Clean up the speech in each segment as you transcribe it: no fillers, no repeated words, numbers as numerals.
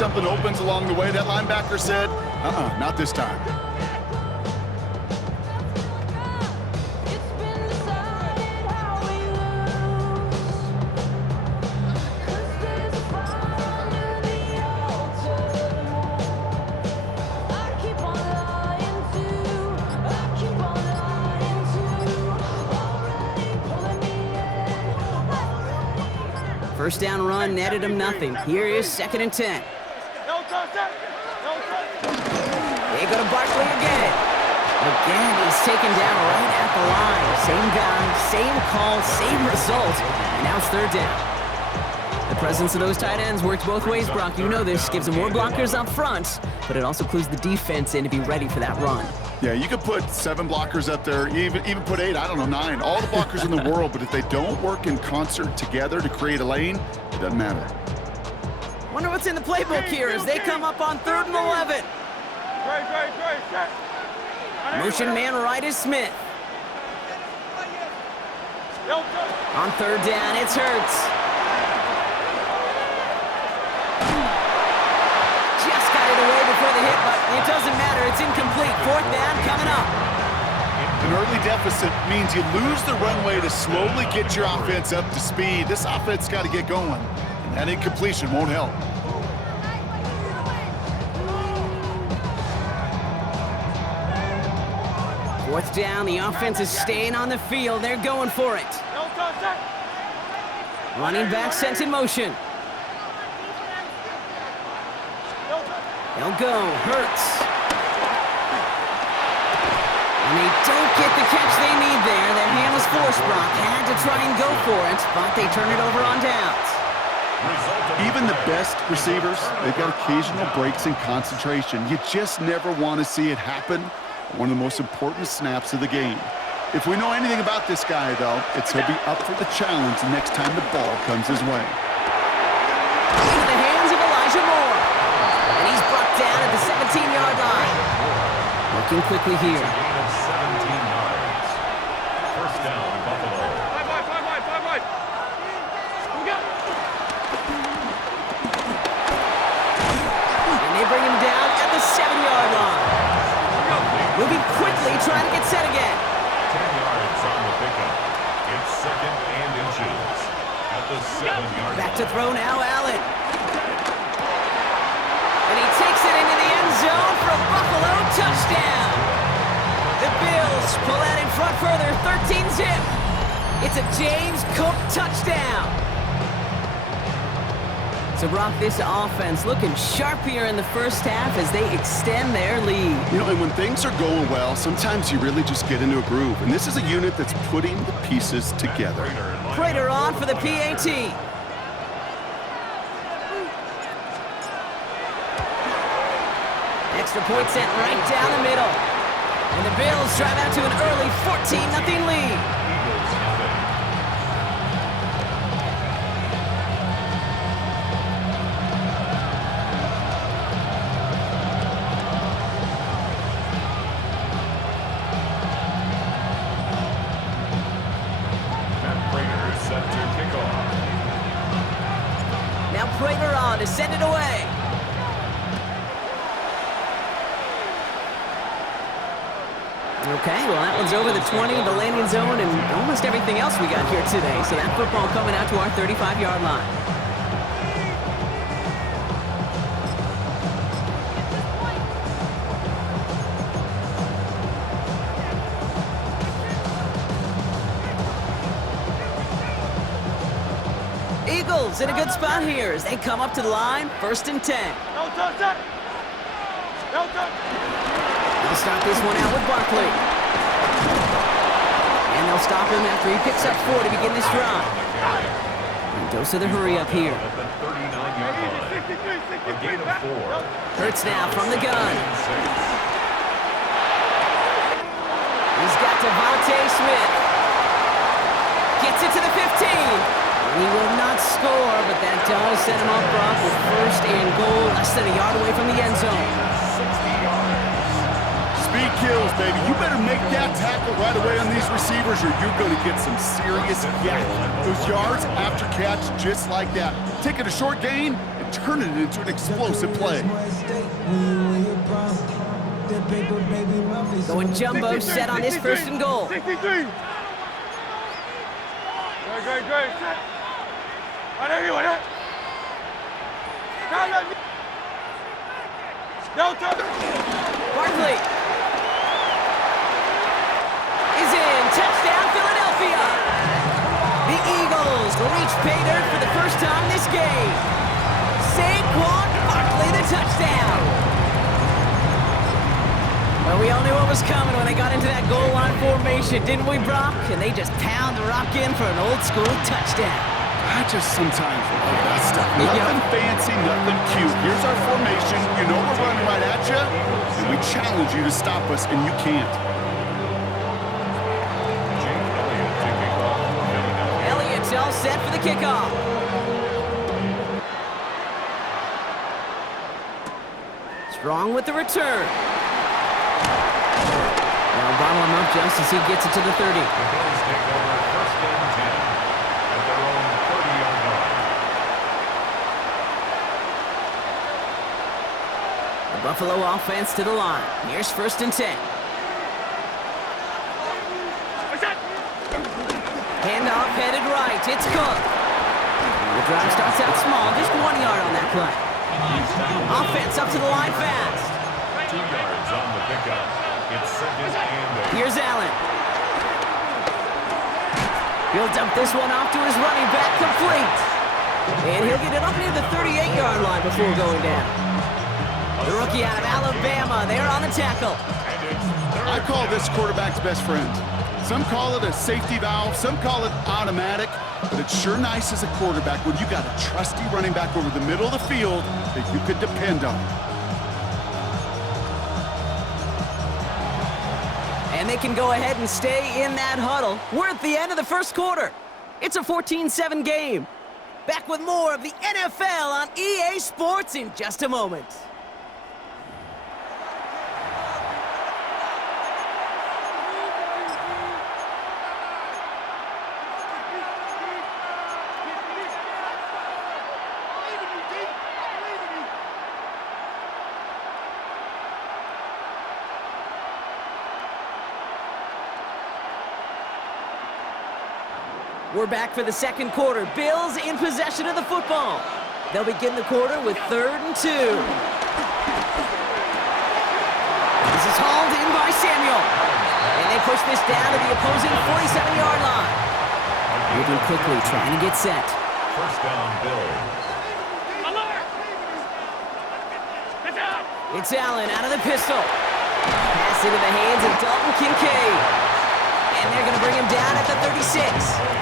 something opens along the way, that linebacker said, not this time. First down run netted him nothing. Here is 2nd and 10. They go to Barkley again. Again, he's taken down right at the line. Same guy, same call, same result. And now it's 3rd down. The presence of those tight ends works both ways, Brock. You know this. Gives them more blockers up front, but it also clues the defense in to be ready for that run. Yeah, you could put 7 blockers up there, even put 8, I don't know, 9. All the blockers in the world, but if they don't work in concert together to create a lane, it doesn't matter. Wonder what's in the playbook here as they come up on 3rd and 11. Motion man right is Smith. On 3rd down, it's Hurts. Just got it away before the hit, but it doesn't matter. It's incomplete. 4th down coming up. An early deficit means you lose the runway to slowly get your offense up to speed. This offense got to get going, and that incompletion won't help. Fourth down, the offense is staying on the field. They're going for it. Running back sent in motion. They'll go. Hurts. And they don't get the catch they need there. Their hand was forced, Brock. Had to try and go for it, but they turn it over on downs. Even the best receivers, they've got occasional breaks in concentration. You just never want to see it happen. One of the most important snaps of the game. If we know anything about this guy, though, it's he'll be up for the challenge the next time the ball comes his way. Into the hands of Elijah Moore. And he's brought down at the 17-yard line. Looking quickly here. Gain of 17 yards. First down, Buffalo. And they bring him down at the 7-yard line. Moving quickly, trying to get set again. 10 yards on the pickup. It's 2nd and inches. At the 7-yard line. Back to throw now, Allen. And he takes it into the end zone for a Buffalo touchdown. The Bills pull out in front further, 13-zip. It's a James Cook touchdown. So, Brock, this offense looking sharp here in the first half as they extend their lead. You know, and when things are going well, sometimes you really just get into a groove. And this is a unit that's putting the pieces together. Prater on for the PAT. Extra point sent right down the middle. And the Bills drive out to an early 14-0 lead. Eagles nothing. Prater on to send it away. Okay, well, that one's over the 20, the landing zone, and almost everything else we got here today. So that football coming out to our 35-yard line. Eagles in a good spot here as they come up to the line, 1st and 10. They'll stop this one out with Barkley. And they'll stop him after he picks up 4 to begin this drive. And goes to the hurry up here. At the 39-yard line. A gain of 4. Hurts now from the gun. He's got Devontae Smith. Gets it to the 15. He will not score, but that does set him up, Brock, with 1st and goal, less than a yard away from the end zone. 60 yards. Speed kills, baby. You better make that tackle right away on these receivers or you're going to get some serious yak. Those yards after catch just like that. Taking a short gain and turning it into an explosive play. Going jumbo set on this first and goal. 63. Great. Barkley is in. Touchdown, Philadelphia. The Eagles reach pay dirt for the first time this game. Saquon Barkley, the touchdown. Well, we all knew what was coming when they got into that goal line formation, didn't we, Brock? And they just pound the rock in for an old-school touchdown. I just sometimes love that stuff. Nothing fancy, nothing cute. Here's our formation. You know we're running right at you, and we challenge you to stop us, and you can't. Elliott's all set for the kickoff. Strong with the return. Now bottle him up just as he gets it to the 30. The Bills take over first and 10 at their own 30-yard line. The Buffalo offense to the line. Here's first and 10. Handoff headed right. It's Cook. The drive starts out small, just 1 yard on that play. Offense up to the line fast. 2 yards on the pickup. It's second and 8. Here's Allen. He'll dump this one off to his running back, complete. And he'll get it up near the 38-yard line before going down. The rookie out of Alabama, they're on the tackle. I call this quarterback's best friend. Some call it a safety valve, some call it automatic, but it's sure nice as a quarterback when you got a trusty running back over the middle of the field that you could depend on. And they can go ahead and stay in that huddle. We're at the end of the first quarter. It's a 14-7 game. Back with more of the NFL on EA Sports in just a moment. We're back for the second quarter. Bills in possession of the football. They'll begin the quarter with 3rd and 2. This is hauled in by Samuel. And they push this down to the opposing 47-yard line. Moving quickly, trying to get set. First down, Bills. It's Allen out of the pistol. Pass into the hands of Dalton Kincaid. And they're going to bring him down at the 36.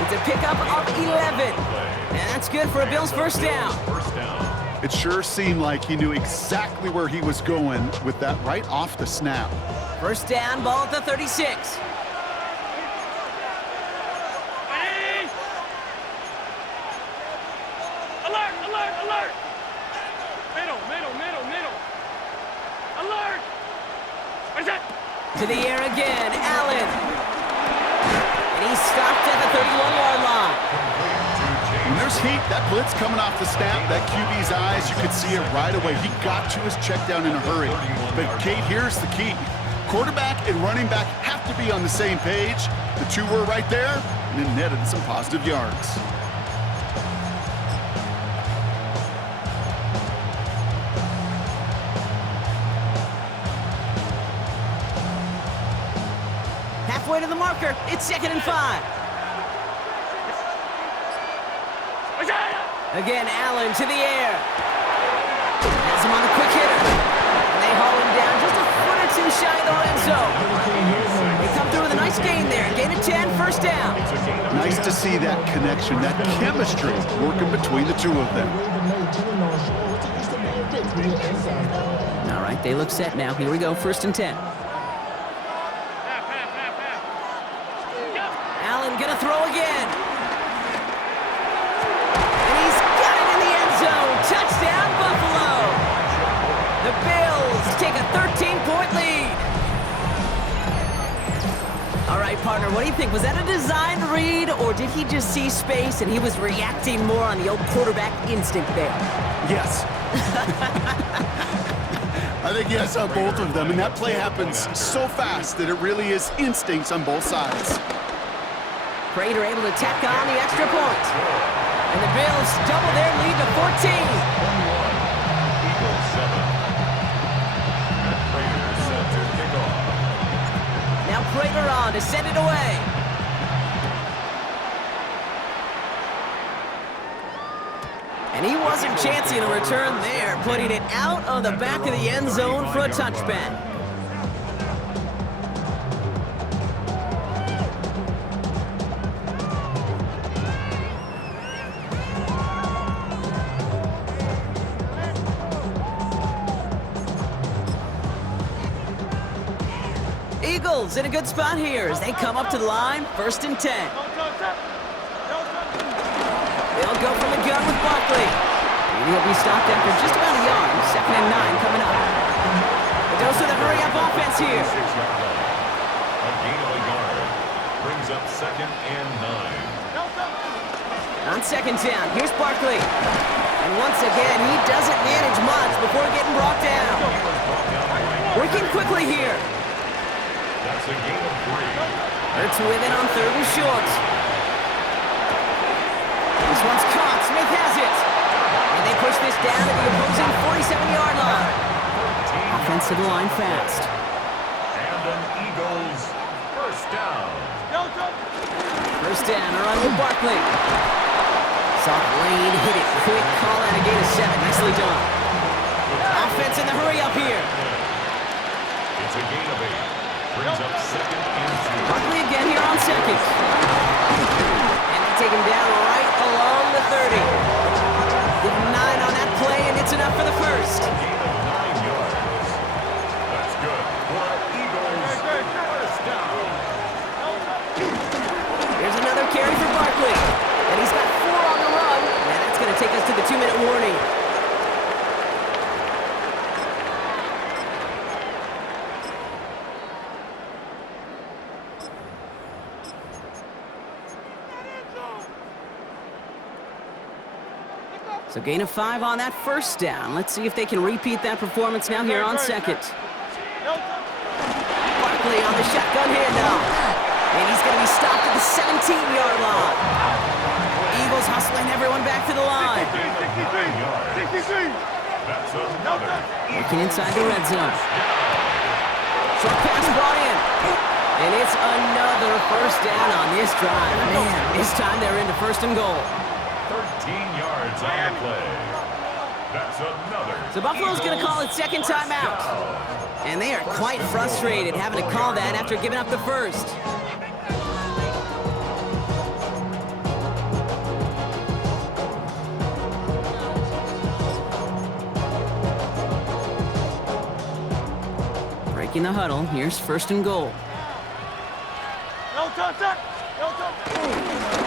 It's a pickup of 11. And that's good for a Bills first down. First down. It sure seemed like he knew exactly where he was going with that right off the snap. First down, ball at the 36. Alert! Alert! Alert! Middle! Middle! Middle! Middle! Alert! What is that? To the air again, Allen. And he's stopped at the 31-yard line. When there's heat, that blitz coming off the snap, that QB's eyes, you could see it right away. He got to his check down in a hurry. But, Kate, here's the key. Quarterback and running back have to be on the same page. The two were right there, and it netted some positive yards. Halfway to the marker, it's 2nd and 5. Again, Allen to the air. Has him on the quick hitter. And they haul him down just a foot or two shy of the red zone. They come through with a nice gain there. Gain of 10, first down. Nice to see that connection, that chemistry working between the two of them. All right, they look set now. Here we go, 1st and 10. Allen gonna throw again. And he's got it in the end zone. Touchdown, Buffalo. The Bills take a 13-point lead. All right, partner, what do you think? Was that a designed read, or did he just see space and he was reacting more on the old quarterback instinct there? Yes. I think yes on both of them, and that play happens so fast that it really is instincts on both sides. Prater able to tack on the extra point. And the Bills double their lead to 14. 21, Eagles 7. And Prater set to kick off. Now Prater on to send it away. And he wasn't chancing a return there, putting it out on the back of the end zone for a touchback. Eagles in a good spot here as they come up to the line, 1st and 10. They'll go from the gun with Barkley. And he'll be stopped after just about a yard. 2nd and 9 coming up. The dose of the hurry-up offense here. 6-yard line. A gain of a yard. Brings up 2nd and 9. On 2nd down, here's Barkley. And once again, he doesn't manage much before getting brought down. Working quickly here. That's a gain of 3. Hurts with it on 3rd and short. This one's caught. Smith has it. And they push this down to the opposing 47-yard line. Offensive line fast. And an Eagles 1st down. 1st down, a run with Barkley. Soft lane, hit it. Quick call out a gain of 7. Nicely done. Offense in the hurry up here. It's a gain of 8. Brings up 2nd and 2. Barkley again here on 2nd. And they take him down right along the 30. Give him 9 on that play, and it's enough for the 1st. Gain of 9 yards. That's good for Eagles 1st down. Here's another carry for Barkley. And he's got 4 on the run. And that's going to take us to the 2-minute warning. So gain of 5 on that 1st down. Let's see if they can repeat that performance now here on 2nd. Barkley on the shotgun handoff. And he's going to be stopped at the 17-yard line. Eagles hustling everyone back to the line. That's another. Working inside the red zone. Short pass brought in. And it's another 1st down on this drive. Man, this time they're into 1st and goal. 13 yards on the play. That's another. So Buffalo's going to call it 2nd timeout. And they are quite frustrated having to call that after giving up the 1st. Breaking the huddle. Here's 1st and goal.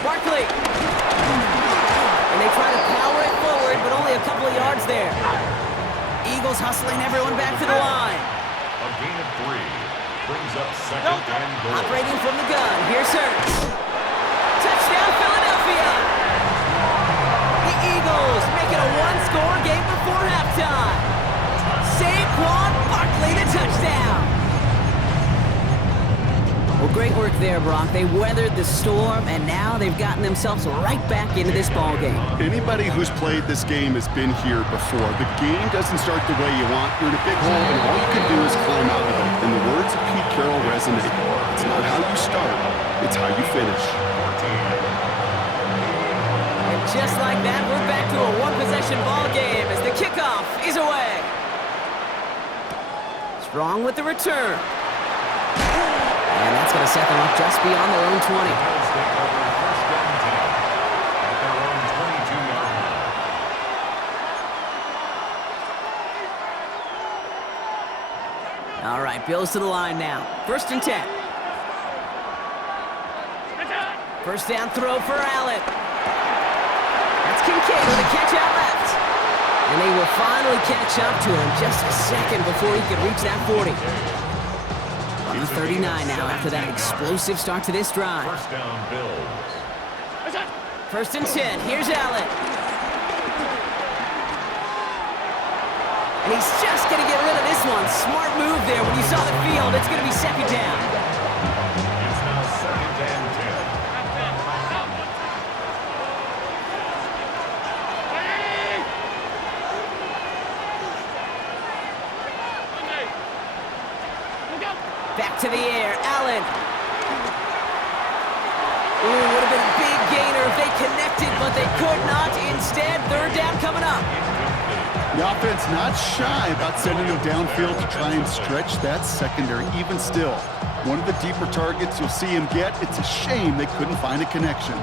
Barkley. And they try to power it forward, but only a couple of yards there. Eagles hustling everyone back to the line. A gain of 3. Brings up 2nd and goal. Operating from the gun. Here's Hurts. Touchdown, Philadelphia! The Eagles make it a one-score game before halftime. Saquon Barkley, the touchdown. Well, great work there, Brock. They weathered the storm, and now they've gotten themselves right back into this ball game. Anybody who's played this game has been here before. The game doesn't start the way you want. You're in a big hole, and all you can do is climb out of it. And the words of Pete Carroll resonate. It's not how you start, it's how you finish. And just like that, we're back to a one-possession ball game as the kickoff is away. Strong with the return. And that's going to set them up just beyond their own 20. All right, Bills to the line now. 1st and 10. 1st down throw for Allen. That's Kincaid with a catch out left. And they will finally catch up to him just a second before he could reach that 40. On the 39 now after that explosive start to this drive. First down, Bills. First and 10. Here's Allen. And he's just going to get rid of this one. Smart move there. When you saw the field, it's going to be second down. It's now second and 10. Back to the air. Allen. Ooh, would have been a big gainer if they connected, but they could not. Instead, third down coming up. The offense not shy about sending them downfield to try and stretch that secondary. Even still, one of the deeper targets you'll see him get. It's a shame they couldn't find a connection.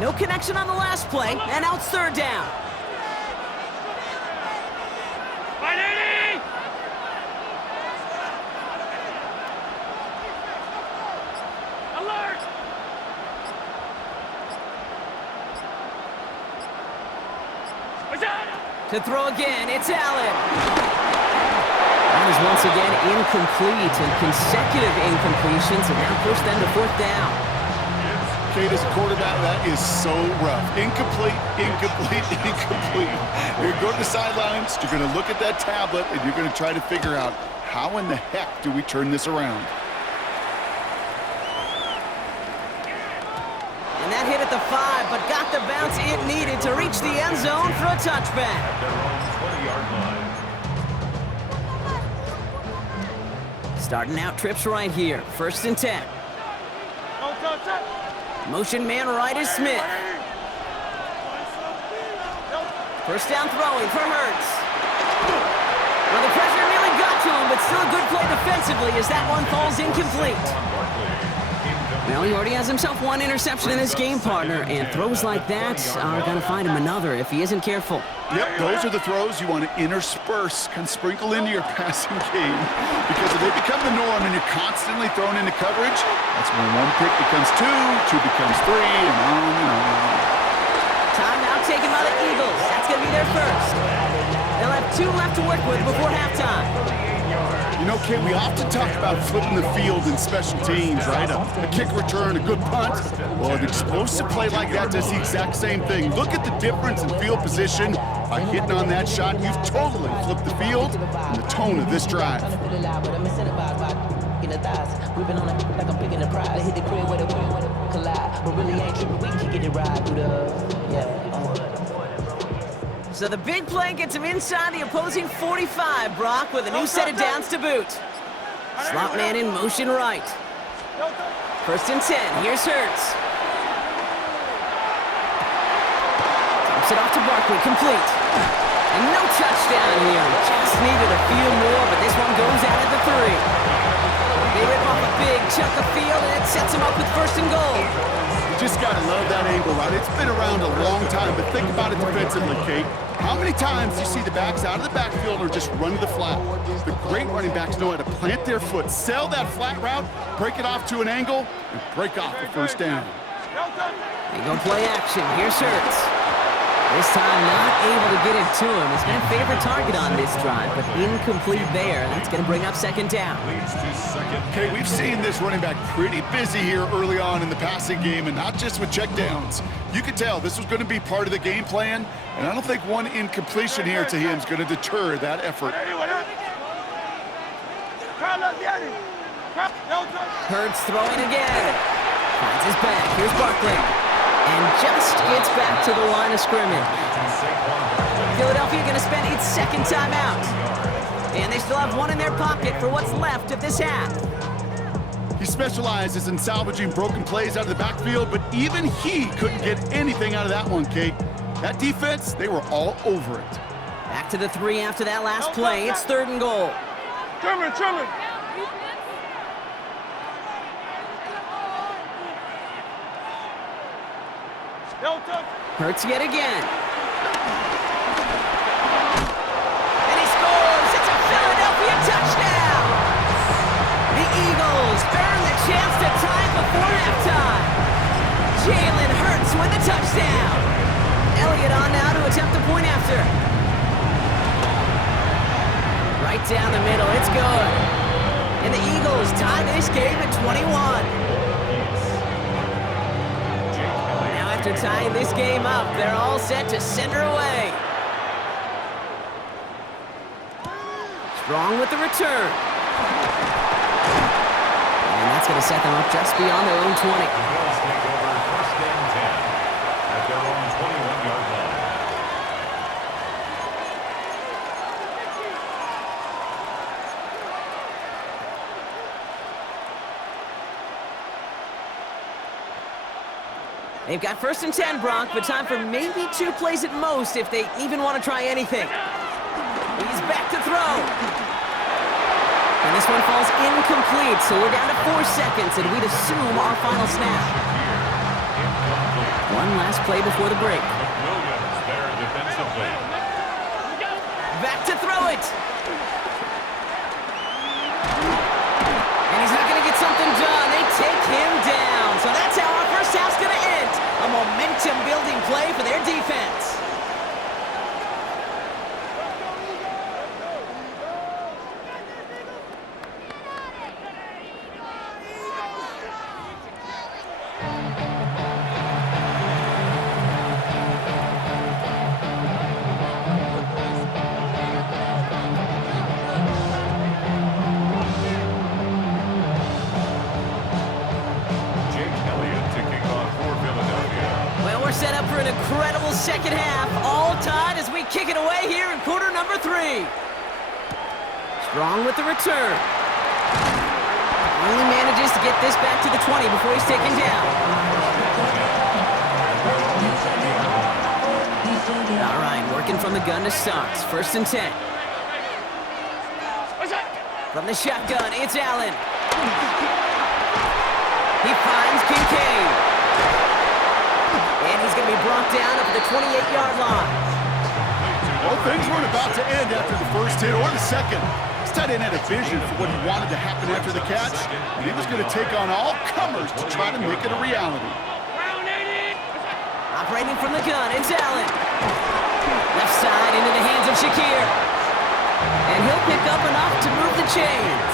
No connection on the last play, and now it's third down. To throw again, it's Allen. That is once again incomplete, and consecutive incompletions have now pushed them to fourth down. Kate, as a quarterback, that is so rough. Incomplete, incomplete, incomplete. You're going to the sidelines, you're going to look at that tablet, and you're going to try to figure out how in the heck do we turn this around. And that hit at the 5, but got the bounce it needed to reach the end zone for a touchback. At their own 20-yard line. Starting out trips right here. First and 10. Motion man right is Smith. First down throwing for Hurts. Well, the pressure nearly got to him, but still a good play defensively as that one falls incomplete. Well, he already has himself one interception in his game, partner, and throws like that are going to find him another if he isn't careful. Yep, those are the throws you want to intersperse, kind of sprinkle into your passing game. Because if they become the norm and you're constantly thrown into coverage, that's when one pick becomes two becomes three, and on and on. Timeout taken by the Eagles. That's going to be their first. They'll have 2 left to work with before halftime. You know, Kate, we often talk about flipping the field in special teams, right? A kick return, a good punt. Well, an explosive play like that does the exact same thing. Look at the difference in field position. By hitting on that shot, you've totally flipped the field and the tone of this drive. So the big play gets him inside the opposing 45, Brock, with a new set of downs to boot. Slot man in motion right. First and 10, here's Hurts. Drops it off to Barkley, complete. And no touchdown here. Just needed a few more, but this one goes out at the 3. They rip off a big chunk of field, and it sets them up with first and goal. You just got to love that angle, right? It's been around a long time, but think about it defensively, Kate. How many times do you see the backs out of the backfield or just run to the flat? The great running backs know how to plant their foot, sell that flat route, break it off to an angle, and break off the first down. They go play action. Here's Hurts. This time not able to get it to him. He's got a favorite target on this drive, but incomplete there. That's going to bring up second down. Leads to second. Okay, we've seen this running back pretty busy here early on in the passing game, and not just with checkdowns. You could tell this was going to be part of the game plan, and I don't think one incompletion here to him is going to deter that effort. Hurts throwing again. Finds his back. Here's Barkley. And just gets back to the line of scrimmage. Philadelphia going to spend its second timeout. And they still have one in their pocket for what's left of this half. He specializes in salvaging broken plays out of the backfield, but even he couldn't get anything out of that one, Kate. That defense, they were all over it. Back to the 3 after that last play. It's third and goal. Truman. Hurts yet again. And he scores! It's a Philadelphia touchdown! The Eagles earn the chance to tie it before halftime. Jalen Hurts with the touchdown. Elliott on now to attempt the point after. right down the middle. It's good. And the Eagles tie this game at 21. Now after tying this game up, they're all set to send her away. Strong with the return. And that's going to set them up just beyond their own 20. The Bills take over first and 10 at their own 21-yard line. They've got first and 10, Bronk, but time for maybe 2 plays at most if they even want to try anything. He's back to throw. And this one falls incomplete, so we're down to 4 seconds, and we'd assume our final snap. One last play before the break. Williams there defensively. Back to throw it. And he's not going to get something done. They take him down. So that's how our first half's going to end. A momentum-building play for their defense. Set up for an incredible second half, all tied as we kick it away here in quarter number 3. Strong with the return. Only manages to get this back to the 20 before he's taken down. All right, working from the gun to start. First and 10. From the shotgun, it's Allen. He finds Kincaid. And he's going to be brought down up at the 28-yard line. Well, things weren't about to end after the first hit or the second. This tight end had a vision for what he wanted to happen after the catch, and he was going to take on all comers to try to make it a reality. Operating from the gun, it's Allen. Left side into the hands of Shakir. And he'll pick up enough to move the chains.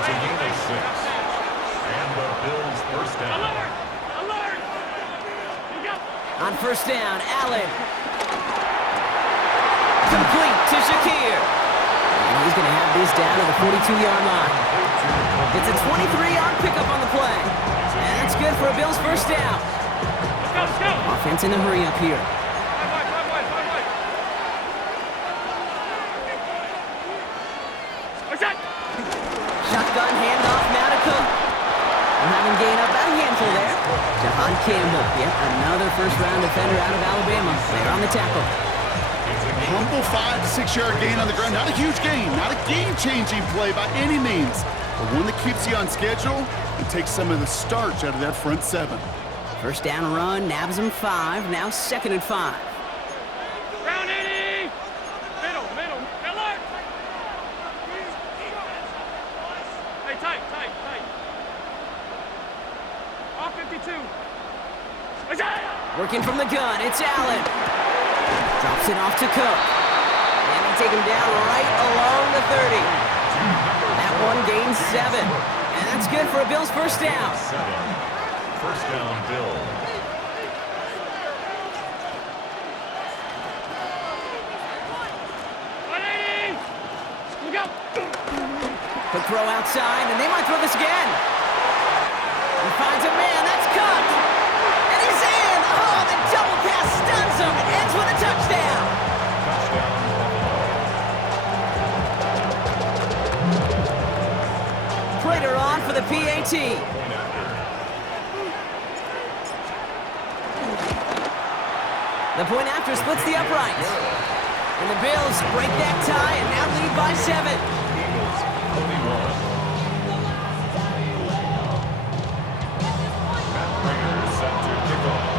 It's a gain of 6. And the Bills first down. On first down, Allen. Complete to Shakir. And he's going to have this down to the 42-yard line. It's a 23-yard pickup on the play. And that's good for a Bills first down. Let's go. Offense in a hurry up here. Shotgun handoff now to Cook. And having gained up about a handful there. Jahan Campbell, yet another first-round defender out of Alabama. They're on the tackle. Humble 5 to 6 yard gain on the ground. Not a huge gain, not a game-changing play by any means, but one that keeps you on schedule and takes some of the starch out of that front 7. First down run, nabs him 5, now second and 5. Round 80. Middle. Alert. Hey, tight. Off 52. Working from the gun, it's Allen. Drops it off to Cook. And they take him down right along the 30. That one gains 7. And that's good for a Bills first down. 7. First down, Bills. Quick throw outside, and they might throw this again. He finds a man, that's Cook. And he's in! Oh, the double pass stuns him. It ends with a touchdown. Touchdown, Buffalo. Prater on for the PAT. The point after splits the uprights. And the Bills break that tie and now lead by 7. Eagles, 41. Matt Prater set to kick off.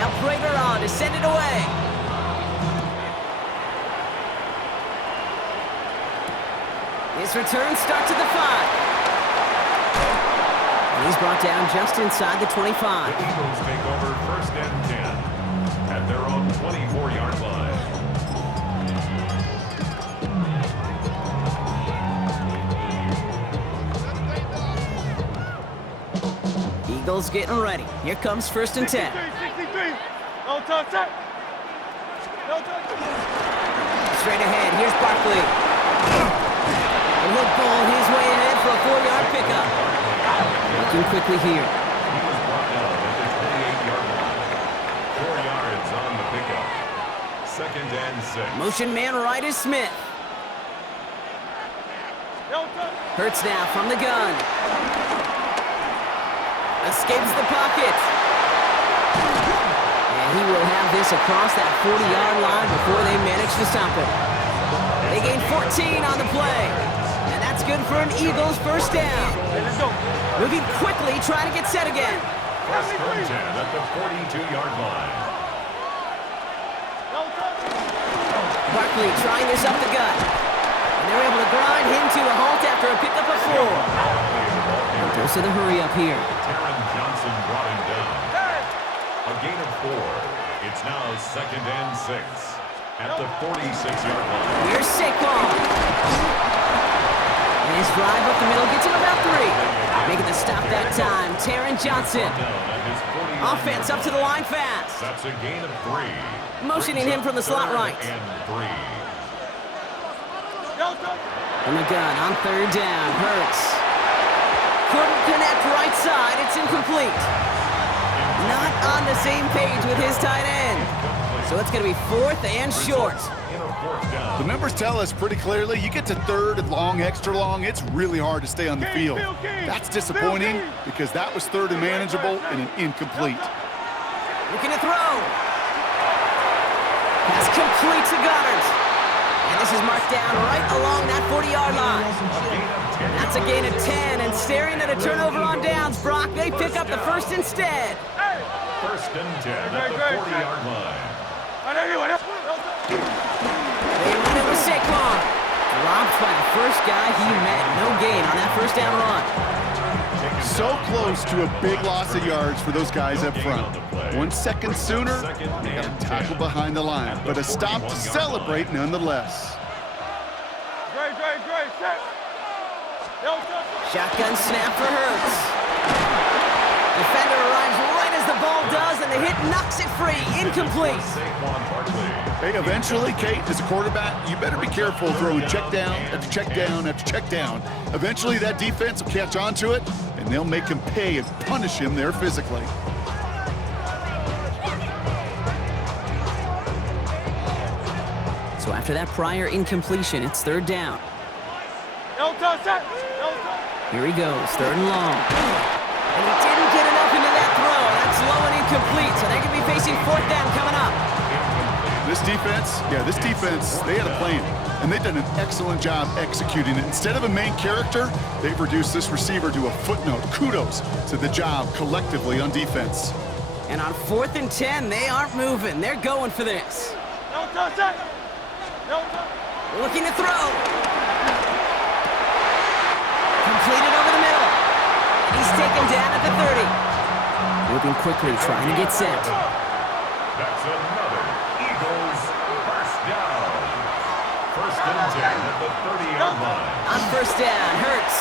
Now Prater on to send it away. His return starts at the 5. And he's brought down just inside the 25. The Eagles take over first and 10 at their own 24-yard line. Eagles getting ready. Here comes 1st and 10. 63. No touch. No touch. Straight ahead, here's Barkley. And he'll pull his way ahead for a 4-yard pickup. Looking quickly here. He was brought down at the 28-yard line. 4 yards on the pickup. 2nd and 6. Motion man right is Smith. No touch. Hurts now from the gun. Escapes the pocket. And he will have this across that 40-yard line before they manage to stop him. They gain 14 on the play. And that's good for an Eagles 1st down. Hey, let's go. Moving quickly, trying to get set again. 1st and 10 at the 42-yard line. No touch. Barkley trying this up the gut. And they're able to grind him to a halt after a pickup of 4. And dose of the hurry up here. Taron Johnson brought him down. A gain of 4. It's now 2nd and 6 at the 46-yard line. Here's Saquon. And his drive up the middle gets him about 3. Making the stop that time, Taron Johnson. Down at his 40-yard Offense up to the line fast. That's a gain of 3. Motioning him from the slot right. And 3. No touch. From the gun on 3rd down, Hurts. Couldn't connect right side, it's incomplete. Not on the same page with his tight end. So it's going to be 4th and short. In a 4th down. The numbers tell us pretty clearly, you get to 3rd and long, extra long, it's really hard to stay on the field. That's disappointing because that was 3rd and manageable and an incomplete. Looking to throw. Pass complete to Goddard. And this is marked down right along that 40-yard line. That's a gain of 10, and staring at a turnover on downs, Brock, they pick up the 1st instead. 1st and 10 at the 40-yard line. They run it with Saquon. Dropped by the first guy he met. No gain on that 1st down run. So close to a big loss of yards for those guys up front. 1 second sooner, they got a tackle behind the line, but a stop to celebrate nonetheless. Great. Set. No touch. Shotgun snap for Hurts. Defender arrives right as the ball does, and the hit knocks it free. Incomplete. Saquon Barkley. Hey, eventually, Kate, as a quarterback, you better be careful throwing check down after check down after check down. Eventually, that defense will catch on to it, and they'll make him pay and punish him there physically. So after that prior incompletion, it's 3rd down. No touch. Set. No touch. Here he goes, 3rd and long. And he didn't get enough into that throw. That's low and incomplete, so they're going to be facing 4th down coming up. This defense, they had a plan, and they've done an excellent job executing it. Instead of a main character, they've reduced this receiver to a footnote. Kudos to the job collectively on defense. And on 4th and 10, they aren't moving. They're going for this. No touch. Set. No touch. Looking to throw. Completed over the middle. And he's taken down at the 30. Moving quickly, trying to get set. That's another Eagles 1st down. 1st and 10 at the 30-yard line. On 1st down, Hurts.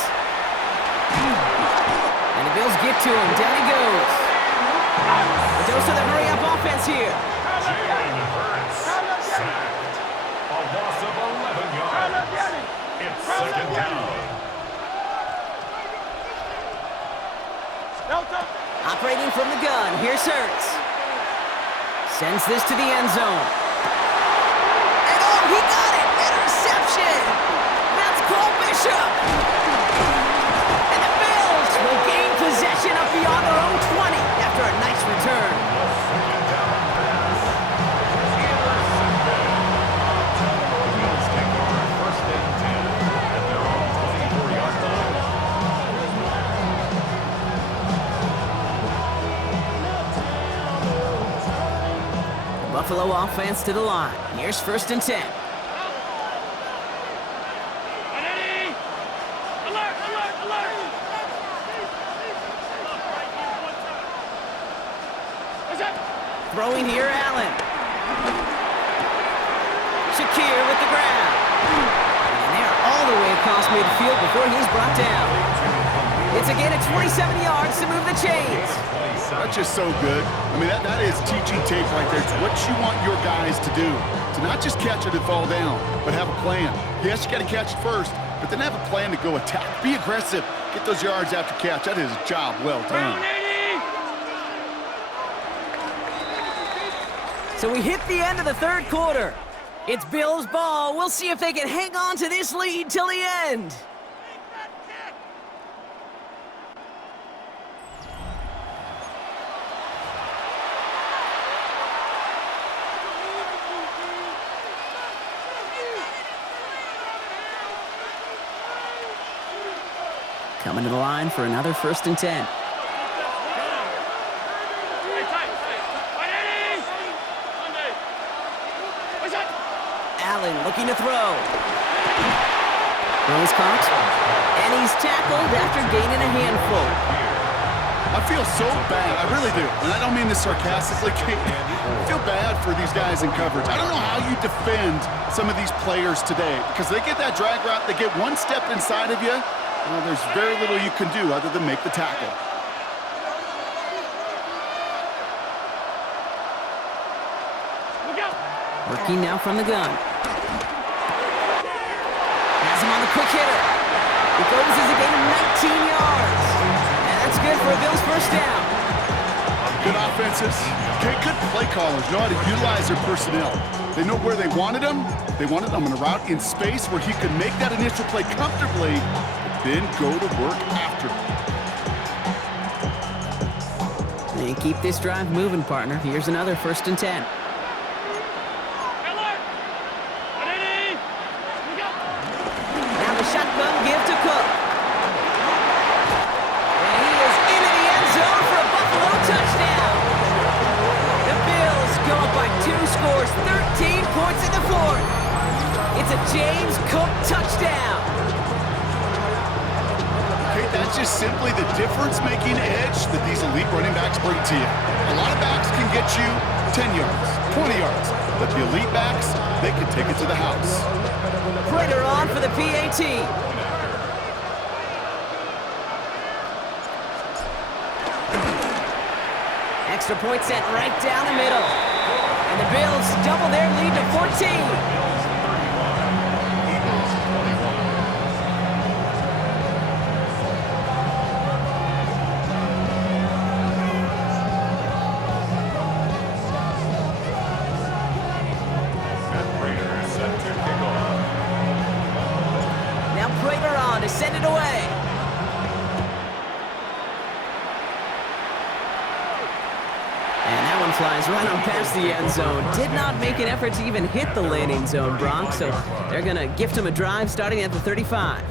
And the Bills get to him. Down he goes. A dose of the hurry-up offense here. Jalen Hurts sacked. A loss of 11 yards. It's 2nd down. No touch. Operating from the gun, here's Hurts. Sends this to the end zone. And oh, he got it! Interception! That's Cole Bishop! And the Bills will gain possession up beyond their own 20 after a nice return. Second down pass. Intercepted. The Bills take over 1st and 10 at their own 24-yard line. Buffalo offense to the line. Here's 1st and 10. Ready? Alert! Throwing here, Allen. Shakir with the grab. And they're all the way across midfield before he's brought down. It's a gain of 27 yards to move the chains. That's just so good. I mean, that is teaching tape right there. It's what you want your guys to do. To not just catch it and fall down, but have a plan. Yes, you got to catch it first, but then have a plan to go attack. Be aggressive. Get those yards after catch. That is a job well done. So we hit the end of the third quarter. It's Bills' ball. We'll see if they can hang on to this lead till the end. Coming to the line for another 1st and 10. Allen looking to throw. Throw is caught. And he's tackled after gaining a handful. I feel so bad. I really do. And I don't mean this sarcastically. I feel bad for these guys in coverage. I don't know how you defend some of these players today because they get that drag route, they get one step inside of you. Well, there's very little you can do other than make the tackle. Working now from the gun. Has him on the quick hitter. It goes as a gain of 19 yards. And that's good for a Bills 1st down. Good offenses. Okay, good play callers know how to utilize their personnel. They know where they wanted them. They wanted them on a route in space where he could make that initial play comfortably, but then go to work after. And keep this drive moving, partner. Here's another 1st and 10. Shotgun give to Cook. And he is into the end zone for a Buffalo touchdown. The Bills go up by 2 scores, 13 points in the 4th. It's a James Cook touchdown. Okay, that's just simply the difference-making edge that these elite running backs bring to you. A lot of backs can get you 10 yards, 20 yards, but the elite backs, they can take it to the house. Prater on for the PAT. Extra point sent right down the middle. And the Bills double their lead to 14. Prater on to send it away. And that one flies right on past the end zone. Did not make an effort to even hit the landing zone, Bronx, so they're going to gift him a drive starting at the 35.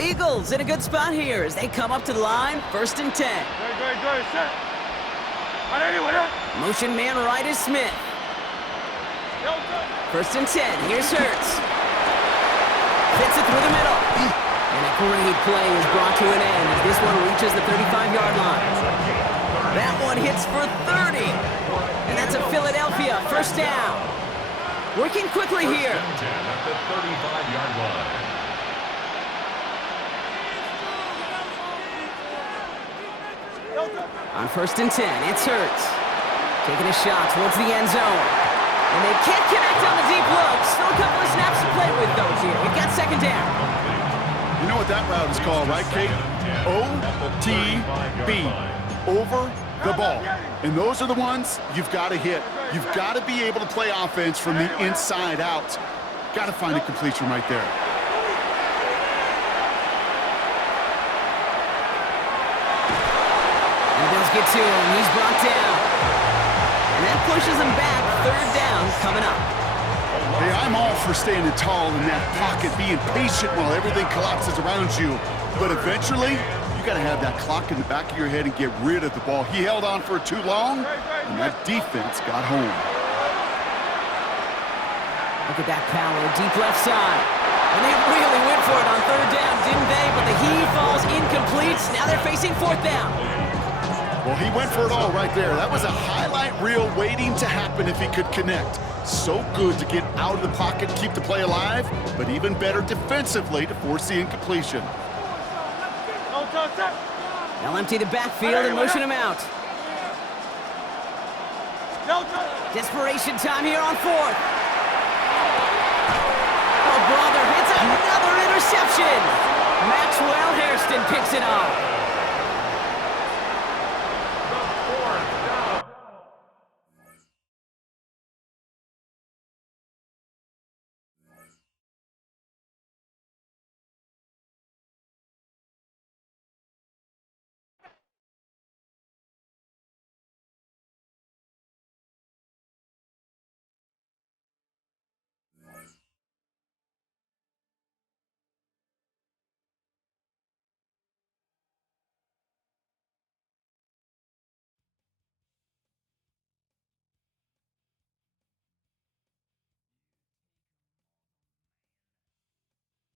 Eagles in a good spot here as they come up to the line, 1st and 10. Good, set. Motion man right is Smith. 1st and 10. Here's Hurts. Fits it through the middle. And a great play is brought to an end as this one reaches the 35-yard line. That one hits for 30. And that's a Philadelphia 1st down. Working quickly here. At the 35-yard line. On 1st and 10, it's Hurts. Taking a shot towards the end zone. And they can't connect on the deep look. Still a couple of snaps to play with, though, here. We've got 2nd down. You know what that route is called, right, Kate? OTB. Over the ball. And those are the ones you've got to hit. You've got to be able to play offense from the inside out. Got to find a completion right there. Get to him. He's brought down. And that pushes him back. 3rd down coming up. Hey, I'm all for standing tall in that pocket, being patient while everything collapses around you. But eventually, you got to have that clock in the back of your head and get rid of the ball. He held on for too long, and that defense got home. Look at that power, deep left side. And they really went for it on third down, didn't they? But the heave falls incomplete. Now they're facing fourth down. Well, he went for it all right there. That was a highlight reel waiting to happen if he could connect. So good to get out of the pocket, keep the play alive, but even better defensively to force the incompletion. They'll empty the backfield and motion him out. Desperation time here on fourth. Oh, brother, it's another interception. Maxwell Hairston picks it up.